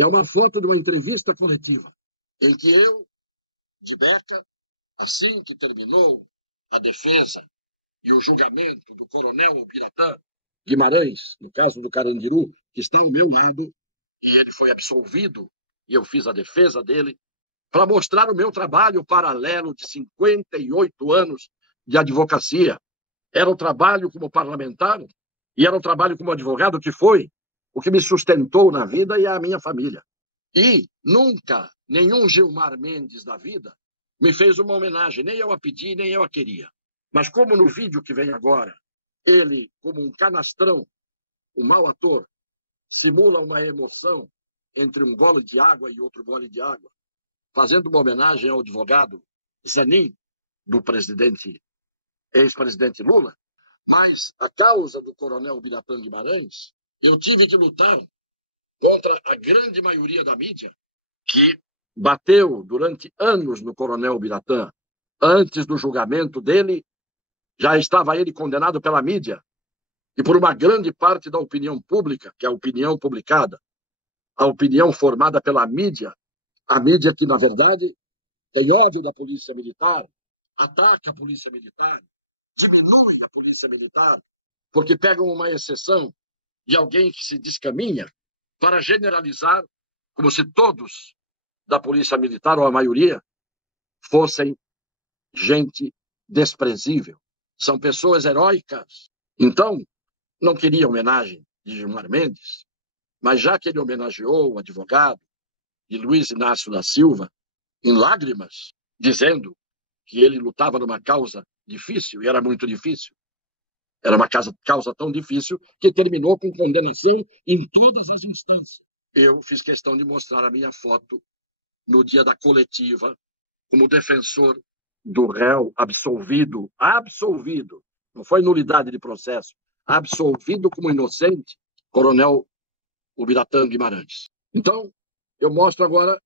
É uma foto de uma entrevista coletiva, em que eu, de beca, assim que terminou a defesa e o julgamento do coronel Ubiratã Guimarães, no caso do Carandiru, que está ao meu lado, e ele foi absolvido, e eu fiz a defesa dele, para mostrar o meu trabalho paralelo de 58 anos de advocacia. Era o trabalho como parlamentar e era o trabalho como advogado que foi o que me sustentou na vida e a minha família. E nunca nenhum Gilmar Mendes da vida me fez uma homenagem, nem eu a pedi, nem eu a queria. Mas como no vídeo que vem agora, ele, como um canastrão, um mau ator, simula uma emoção entre um gole de água e outro gole de água, fazendo uma homenagem ao advogado Zanin, do ex-presidente Lula, mas a causa do coronel Ubiratã Guimarães, eu tive que lutar contra a grande maioria da mídia, que bateu durante anos no coronel Ubiratã. Antes do julgamento dele, já estava ele condenado pela mídia e por uma grande parte da opinião pública, que é a opinião publicada, a opinião formada pela mídia, a mídia que, na verdade, tem ódio da polícia militar, ataca a polícia militar, diminui a polícia militar, porque pegam uma exceção de alguém que se descaminha para generalizar como se todos da polícia militar, ou a maioria, fossem gente desprezível. São pessoas heróicas. Então, não queria homenagem de Gilmar Mendes, mas já que ele homenageou o advogado de Luiz Inácio da Silva, em lágrimas, dizendo que ele lutava numa causa difícil, e era muito difícil. Era uma causa tão difícil que terminou com condenação em todas as instâncias. Eu fiz questão de mostrar a minha foto no dia da coletiva, como defensor do réu absolvido, não foi nulidade de processo, absolvido como inocente, coronel Ubiratã Guimarães. Então, eu mostro agora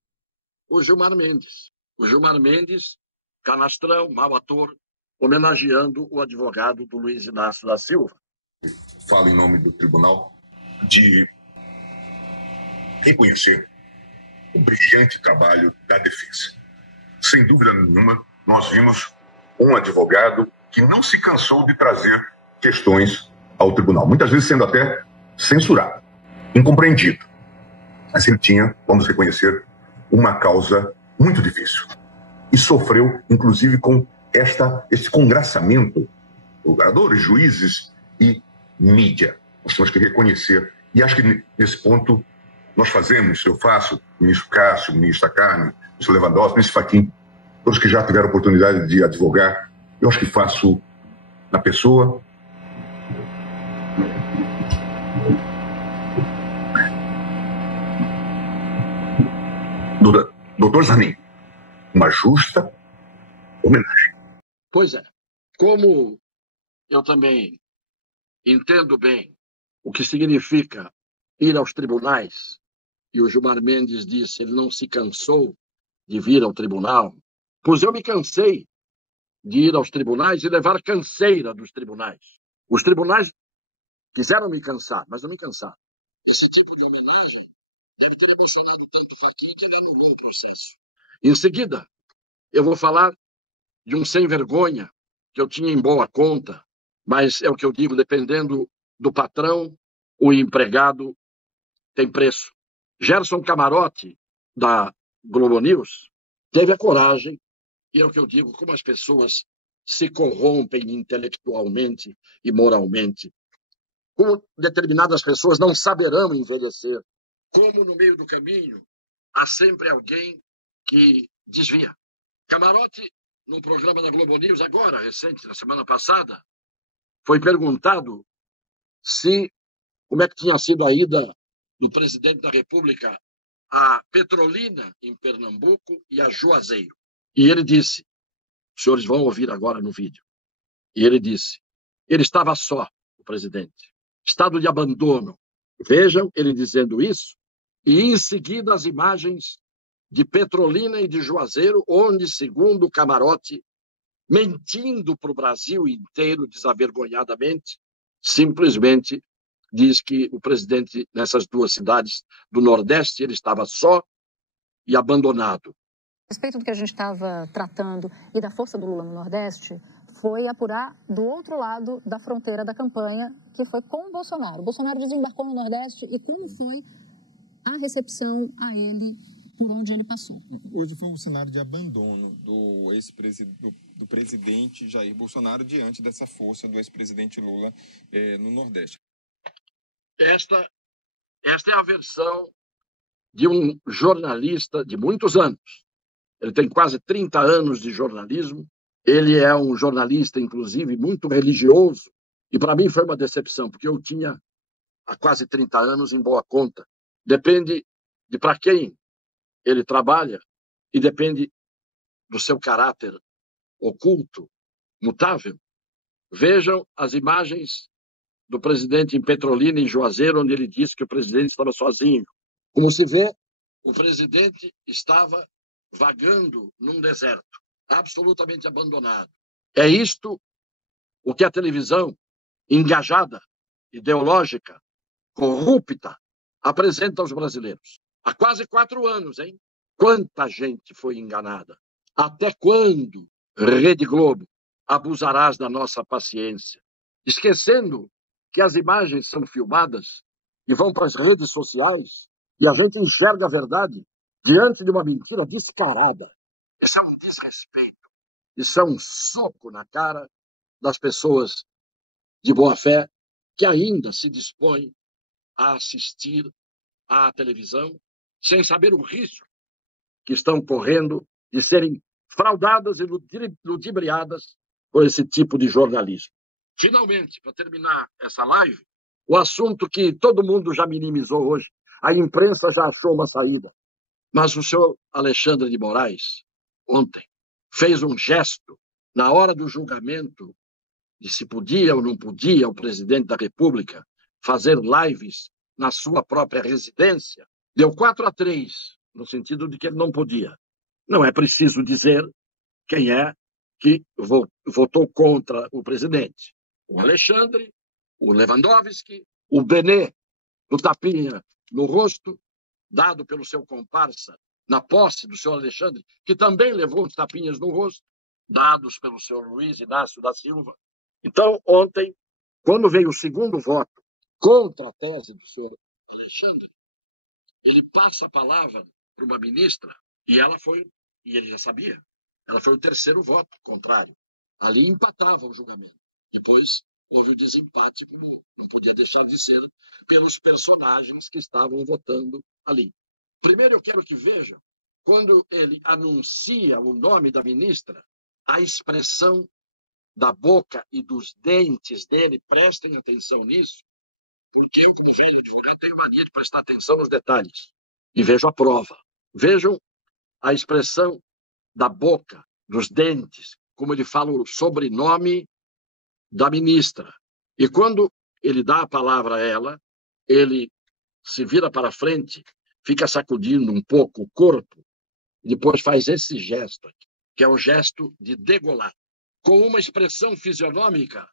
o Gilmar Mendes. O Gilmar Mendes, canastrão, mau ator, homenageando o advogado do Luiz Inácio da Silva. Falo em nome do tribunal de reconhecer o brilhante trabalho da defesa. Sem dúvida nenhuma, nós vimos um advogado que não se cansou de trazer questões ao tribunal, muitas vezes sendo até censurado, incompreendido. Mas ele tinha, vamos reconhecer, uma causa muito difícil. E sofreu, inclusive, com esse congraçamento, procuradores, juízes e mídia. Nós temos que reconhecer. E acho que nesse ponto nós fazemos, eu faço, o ministro Cássio, o ministro Carmen, o ministro Lewandowski, o ministro Fachin, todos que já tiveram oportunidade de advogar, eu acho que faço na pessoa do Dr. Zanin uma justa homenagem. Pois é. Como eu também entendo bem o que significa ir aos tribunais, e o Gilmar Mendes disse, ele não se cansou de vir ao tribunal, pois eu me cansei de ir aos tribunais e levar canseira dos tribunais. Os tribunais quiseram me cansar, mas não me cansaram. Esse tipo de homenagem deve ter emocionado tanto Fachin que ele anulou o processo. Em seguida, eu vou falar de um sem-vergonha que eu tinha em boa conta, mas é o que eu digo, dependendo do patrão, o empregado tem preço. Gerson Camarote, da Globo News, teve a coragem, e é o que eu digo, como as pessoas se corrompem intelectualmente e moralmente, como determinadas pessoas não saberão envelhecer, como no meio do caminho há sempre alguém que desvia. Camarote, num programa da Globo News, agora, recente, na semana passada, foi perguntado como é que tinha sido a ida do presidente da República a Petrolina, em Pernambuco, e a Juazeiro. E ele disse, os senhores vão ouvir agora no vídeo, e ele disse, ele estava só, o presidente, estado de abandono. Vejam ele dizendo isso, e em seguida as imagens de Petrolina e de Juazeiro, onde, segundo o Camarote, mentindo para o Brasil inteiro, desavergonhadamente, simplesmente diz que o presidente, nessas duas cidades do Nordeste, ele estava só e abandonado. A respeito do que a gente estava tratando e da força do Lula no Nordeste, foi apurar do outro lado da fronteira da campanha, que foi com o Bolsonaro. O Bolsonaro desembarcou no Nordeste e como foi a recepção a ele por onde ele passou? Hoje foi um cenário de abandono do presidente Jair Bolsonaro diante dessa força do ex-presidente Lula no Nordeste. Esta é a versão de um jornalista de muitos anos. Ele tem quase 30 anos de jornalismo. Ele é um jornalista, inclusive, muito religioso. E para mim foi uma decepção, porque eu tinha há quase 30 anos em boa conta. Depende de para quem ele trabalha e depende do seu caráter oculto, mutável. Vejam as imagens do presidente em Petrolina, em Juazeiro, onde ele disse que o presidente estava sozinho. Como se vê, o presidente estava vagando num deserto, absolutamente abandonado. É isto o que a televisão, engajada, ideológica, corrupta, apresenta aos brasileiros. Há quase 4 anos, hein? Quanta gente foi enganada. Até quando, Rede Globo, abusarás da nossa paciência? Esquecendo que as imagens são filmadas e vão para as redes sociais e a gente enxerga a verdade diante de uma mentira descarada. Isso é um desrespeito. Isso é um soco na cara das pessoas de boa fé que ainda se dispõem a assistir à televisão sem saber o risco que estão correndo de serem fraudadas e ludibriadas por esse tipo de jornalismo. Finalmente, para terminar essa live, o assunto que todo mundo já minimizou hoje, a imprensa já achou uma saída. Mas o senhor Alexandre de Moraes, ontem, fez um gesto na hora do julgamento de se podia ou não podia o presidente da República fazer lives na sua própria residência. Deu 4-3, no sentido de que ele não podia. Não é preciso dizer quem é que votou contra o presidente. O Alexandre, o Lewandowski, o Benê, do tapinha no rosto, dado pelo seu comparsa na posse do senhor Alexandre, que também levou uns tapinhas no rosto, dados pelo senhor Luiz Inácio da Silva. Então, ontem, quando veio o segundo voto contra a tese do senhor Alexandre, ele passa a palavra para uma ministra e ela foi, e ele já sabia, ela foi o terceiro voto contrário. Ali empatava o julgamento. Depois houve o desempate, como não podia deixar de ser, pelos personagens que estavam votando ali. Primeiro eu quero que vejam, quando ele anuncia o nome da ministra, a expressão da boca e dos dentes dele, prestem atenção nisso, porque eu, como velho advogado, tenho mania de prestar atenção nos detalhes. E vejo a prova. Vejam a expressão da boca, dos dentes, como ele fala o sobrenome da ministra. E quando ele dá a palavra a ela, ele se vira para frente, fica sacudindo um pouco o corpo, e depois faz esse gesto aqui, que é o gesto de degolar, com uma expressão fisionômica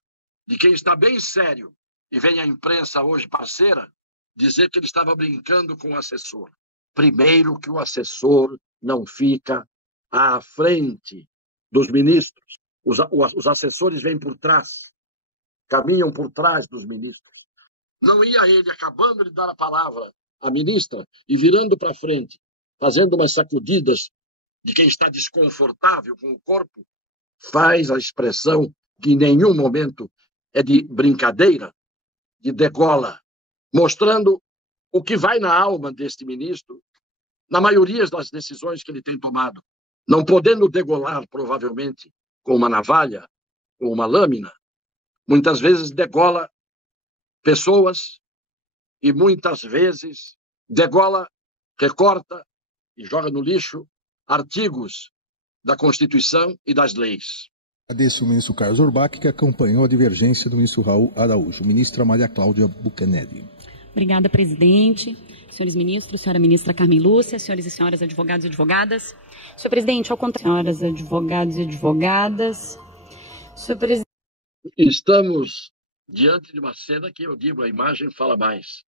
de quem está bem sério, e vem a imprensa hoje parceira dizer que ele estava brincando com o assessor. Primeiro que o assessor não fica à frente dos ministros. Os assessores vêm por trás, caminham por trás dos ministros. Não ia ele, acabando de dar a palavra à ministra, e virando para frente, fazendo umas sacudidas de quem está desconfortável com o corpo, faz a expressão que em nenhum momento é de brincadeira, de degola, mostrando o que vai na alma deste ministro, na maioria das decisões que ele tem tomado. Não podendo degolar, provavelmente, com uma navalha ou uma lâmina, muitas vezes degola pessoas e muitas vezes degola, recorta e joga no lixo artigos da Constituição e das leis. Agradeço o ministro Carlos Orbach, que acompanhou a divergência do ministro Raul Araújo. Ministra Maria Cláudia Bucanelli. Obrigada, presidente. Senhores ministros, senhora ministra Carmen Lúcia, senhores e senhoras advogados e advogadas. Senhor presidente, ao contrário, senhoras advogados e advogadas. Senhor presidente. Estamos diante de uma cena que eu digo, a imagem fala mais.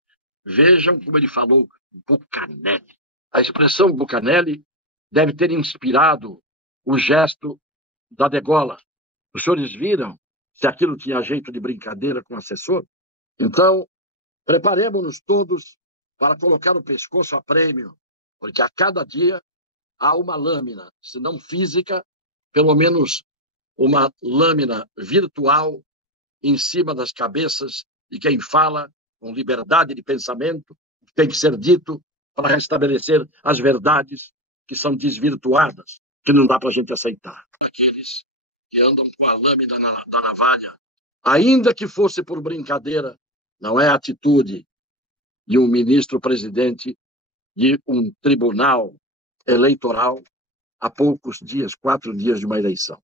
Vejam como ele falou Bucanelli. A expressão Bucanelli deve ter inspirado o gesto da degola. Os senhores viram se aquilo tinha jeito de brincadeira com o assessor? Então, preparemos-nos todos para colocar o pescoço a prêmio, porque a cada dia há uma lâmina, se não física, pelo menos uma lâmina virtual em cima das cabeças de quem fala com liberdade de pensamento, que tem que ser dito para restabelecer as verdades que são desvirtuadas, que não dá para a gente aceitar. Aqueles que andam com a lâmina da navalha, ainda que fosse por brincadeira, não é a atitude de um ministro-presidente de um tribunal eleitoral há poucos dias, 4 dias de uma eleição.